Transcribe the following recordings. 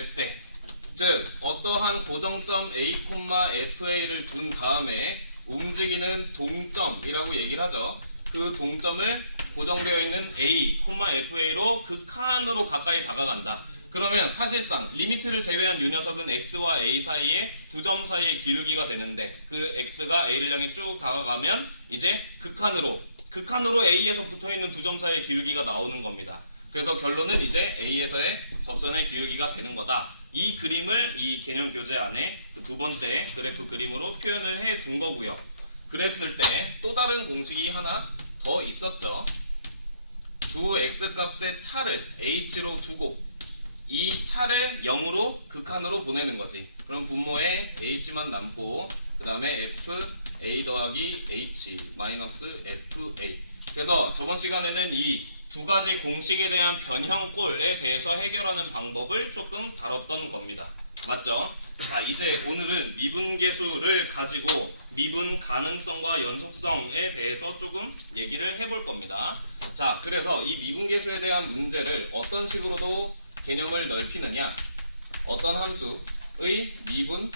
갈 때, 즉 어떠한 고정점 A, FA를 둔 다음에 움직이는 동점이라고 얘기를 하죠. 그 동점을 고정되어 있는 A, FA로 극한으로 가까이 다가간다. 그러면 사실상 리미트를 제외한 이 녀석은 X와 A 사이에 두 점 사이의 기울기가 되는데 그 X가 A를 향해 쭉 다가가면 이제 극한으로 A에서 붙어있는 두 점 사이의 기울기가 나오는 겁니다. 그래서 결론은 이제 A에서의 접선의 기울기가 되는 거다. 이 그림을 이 개념 교재 안에 두 번째 그래프 그림으로 표현을 해 둔 거고요. 그랬을 때 또 다른 공식이 하나 더 있었죠. 두 X값의 차를 H로 두고 이 차를 0으로 극한으로 보내는 거지. 그럼 분모에 H만 남고 그 다음에 F A 더하기 H 마이너스 FA. 그래서 저번 시간에는 이 두 가지 공식에 대한 변형꼴에 대해서 해결하는 방법을 조금 다뤘던 겁니다. 맞죠? 자, 이제 오늘은 미분계수를 가지고 미분 가능성과 연속성에 대해서 조금 얘기를 해볼 겁니다. 자, 그래서 이 미분계수에 대한 문제를 어떤 식으로도 개념을 넓히느냐, 어떤 함수의 미분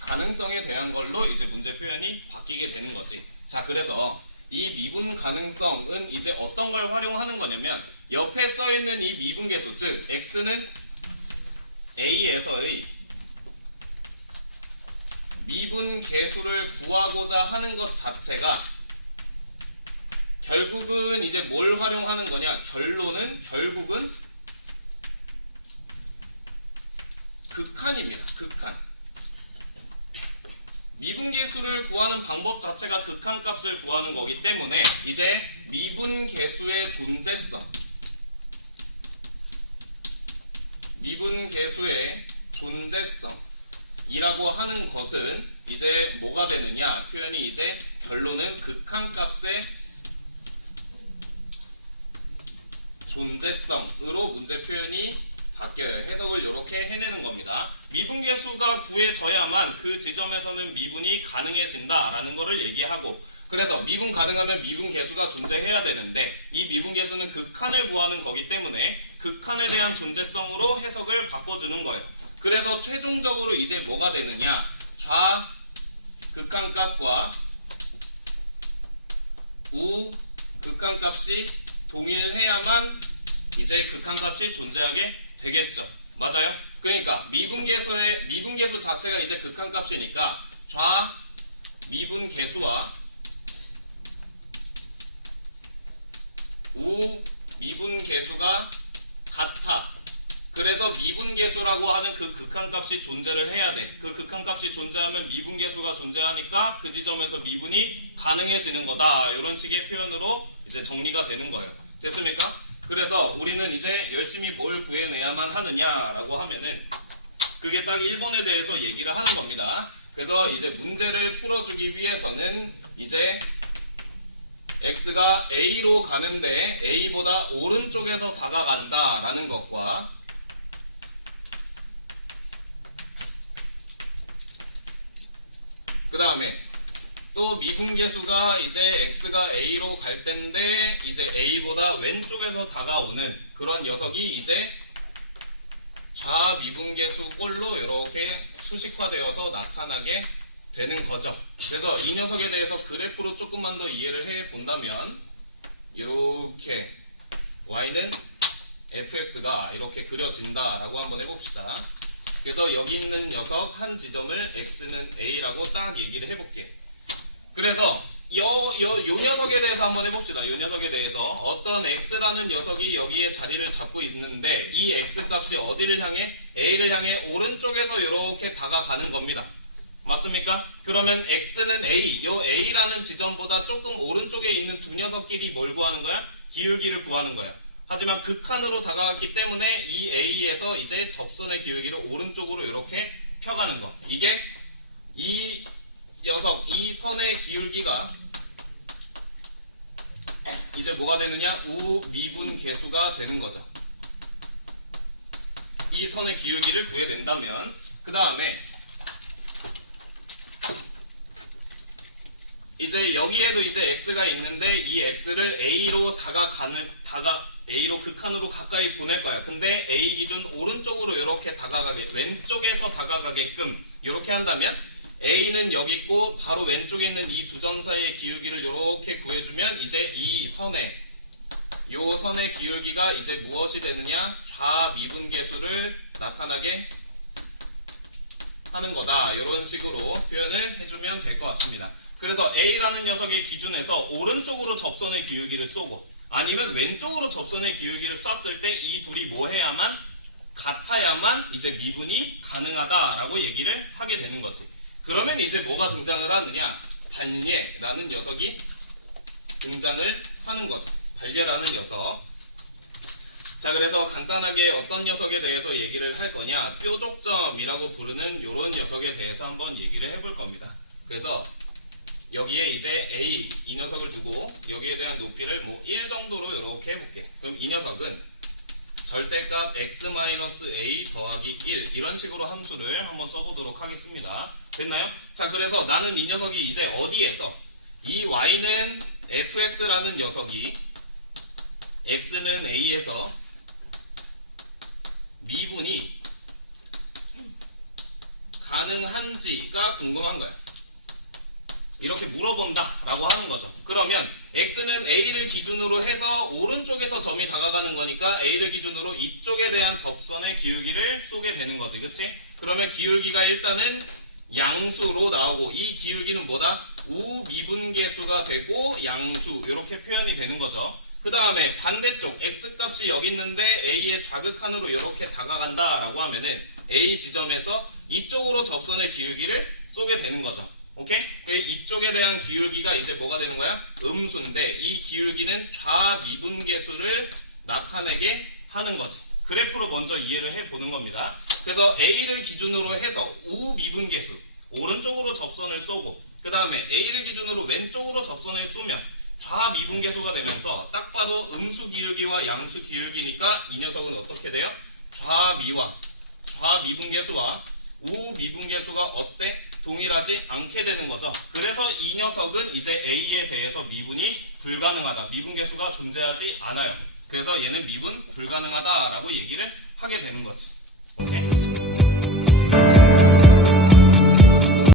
가능성에 대한 걸로 이제 문제 표현이 바뀌게 되는 거지. 자, 그래서 이 미분 가능성은 이제 어떤 걸 활용하는 거냐면 옆에 써있는 이 미분계수, 즉 x는 a에서의 미분계수를 구하고자 하는 것 자체가 결국은 이제 뭘 활용하는 거냐, 결국은 극한입니다. 극한. 미분계수를 구하는 방법 자체가 극한값을 구하는 거기 때문에 이제 미분계수의 존재성이라고 하는 것은 이제 뭐가 되느냐, 표현이 이제 결론은 극한값의 존재성으로 문제 표현이 바뀌어요. 해석을 이렇게 해내는 겁니다. 미분계수가 구해져야만 그 지점에서는 미분이 가능해진다라는 것을 얘기하고, 그래서 미분 가능하면 미분계수가 존재해야 되는데 이 미분계수는 극한을 구하는 거기 때문에 극한에 대한 존재성으로 해석을 바꿔주는 거예요. 그래서 최종적으로 이제 뭐가 되느냐, 좌극한값과 우극한값이 동일해야만 이제 극한값이 존재하게 되겠죠. 맞아요? 그러니까 미분계수 자체가 이제 극한값이니까 좌미분계수와 우미분계수가 같아. 그래서 미분계수라고 하는 그 극한값이 존재를 해야 돼. 그 극한값이 존재하면 미분계수가 존재하니까 그 지점에서 미분이 가능해지는 거다. 이런 식의 표현으로 이제 정리가 되는 거예요. 됐습니까? 그래서 우리는 이제 열심히 뭘 구해내야만 하느냐라고 하면은 그게 딱 1번에 대해서 얘기를 하는 겁니다. 그래서 이제 문제를 풀어주기 위해서는 이제 x가 a로 가는데 a보다 오른쪽에서 다가간다라는 것과 그 다음에 또 미분계수가 이제 x가 a로 갈 때인데 이제 a보다 왼쪽에서 다가오는 그런 녀석이 이제 좌미분계수 꼴로 이렇게 수식화되어서 나타나게 되는 거죠. 그래서 이 녀석에 대해서 그래프로 조금만 더 이해를 해 본다면 이렇게 y는 fx가 이렇게 그려진다라고 한번 해봅시다. 그래서 여기 있는 녀석 한 지점을 x는 a라고 딱 얘기를 해볼게. 그래서 요 녀석에 대해서 한번 해봅시다. 요 녀석에 대해서 어떤 x라는 녀석이 여기에 자리를 잡고 있는데 이 x값이 어디를 향해? a를 향해 오른쪽에서 이렇게 다가가는 겁니다. 맞습니까? 그러면 x는 a, 요 a라는 지점보다 조금 오른쪽에 있는 두 녀석끼리 뭘 구하는 거야? 기울기를 구하는 거야. 하지만 극한으로 다가갔기 때문에 이 a에서 이제 접선의 기울기를 오른쪽으로 이렇게 펴가는 거. 이게 이 녀석, 이 선의 기울기가 이제 뭐가 되느냐? 우미분계수가 되는 거죠. 이 선의 기울기를 구해낸다면 그 다음에 이제 여기에도 이제 x가 있는데 이 x를 a로 A로 극한으로 가까이 보낼 거야. 근데 a 기준 오른쪽으로 이렇게 이렇게 다가가게, 왼쪽에서 다가가게끔 이렇게 한다면 A는 여기 있고 바로 왼쪽에 있는 이 두 점 사이의 기울기를 이렇게 구해주면 이제 이 요 선의 기울기가 이제 무엇이 되느냐? 좌미분계수를 나타나게 하는 거다. 이런 식으로 표현을 해주면 될 것 같습니다. 그래서 A라는 녀석의 기준에서 오른쪽으로 접선의 기울기를 쏘고 아니면 왼쪽으로 접선의 기울기를 쐈을 때 이 둘이 뭐 해야만 같아야만 이제 미분이 가능하다라고 얘기를 하게 되는 거지. 그러면 이제 뭐가 등장을 하느냐? 발예라는 녀석이 등장을 하는 거죠. 발예라는 녀석. 자, 그래서 간단하게 어떤 녀석에 대해서 얘기를 할 거냐? 뾰족점이라고 부르는 이런 녀석에 대해서 한번 얘기를 해볼 겁니다. 그래서 여기에 이제 A 이 녀석을 두고 여기에 대한 높이를 뭐 1 정도로 이렇게 해볼게. 그럼 이 녀석은 절대값 x-a 더하기 1 이런 식으로 함수를 한번 써보도록 하겠습니다. 됐나요? 자, 그래서 나는 이 녀석이 이제 어디에서 이 y는 fx라는 녀석이 x는 a에서 미분이 가능한지가 궁금한 거야. 이렇게 물어본다라고 하는 거죠. 그러면 x는 a를 기준으로 해서 오른쪽에서 점이 다가가는 거니까 a를 기준으로 이쪽에 대한 접선의 기울기를 쏘게 되는 거지. 그치? 그러면 기울기가 일단은 양수로 나오고 이 기울기는 뭐다? 우미분계수가 되고 양수 이렇게 표현이 되는 거죠. 그 다음에 반대쪽 x값이 여기 있는데 a의 좌극한으로 이렇게 다가간다라고 하면은 a 지점에서 이쪽으로 접선의 기울기를 쏘게 되는 거죠. 오케이? 이쪽에 대한 기울기가 이제 뭐가 되는 거야? 음수인데 이 기울기는 좌미분계수를 나타내게 하는 거지. 그래프로 먼저 이해를 해보는 겁니다. 그래서 A를 기준으로 해서 우미분계수 오른쪽으로 접선을 쏘고 그 다음에 A를 기준으로 왼쪽으로 접선을 쏘면 좌미분계수가 되면서 딱 봐도 음수 기울기와 양수 기울기니까 이 녀석은 어떻게 돼요? 좌미분계수와 우미분계수가 어때? 동일하지 않게 되는 거죠. 그래서 이 녀석은 이제 A에 대해서 미분이 불가능하다. 미분계수가 존재하지 않아요. 그래서 얘는 미분 불가능하다라고 얘기를 하게 되는 거지.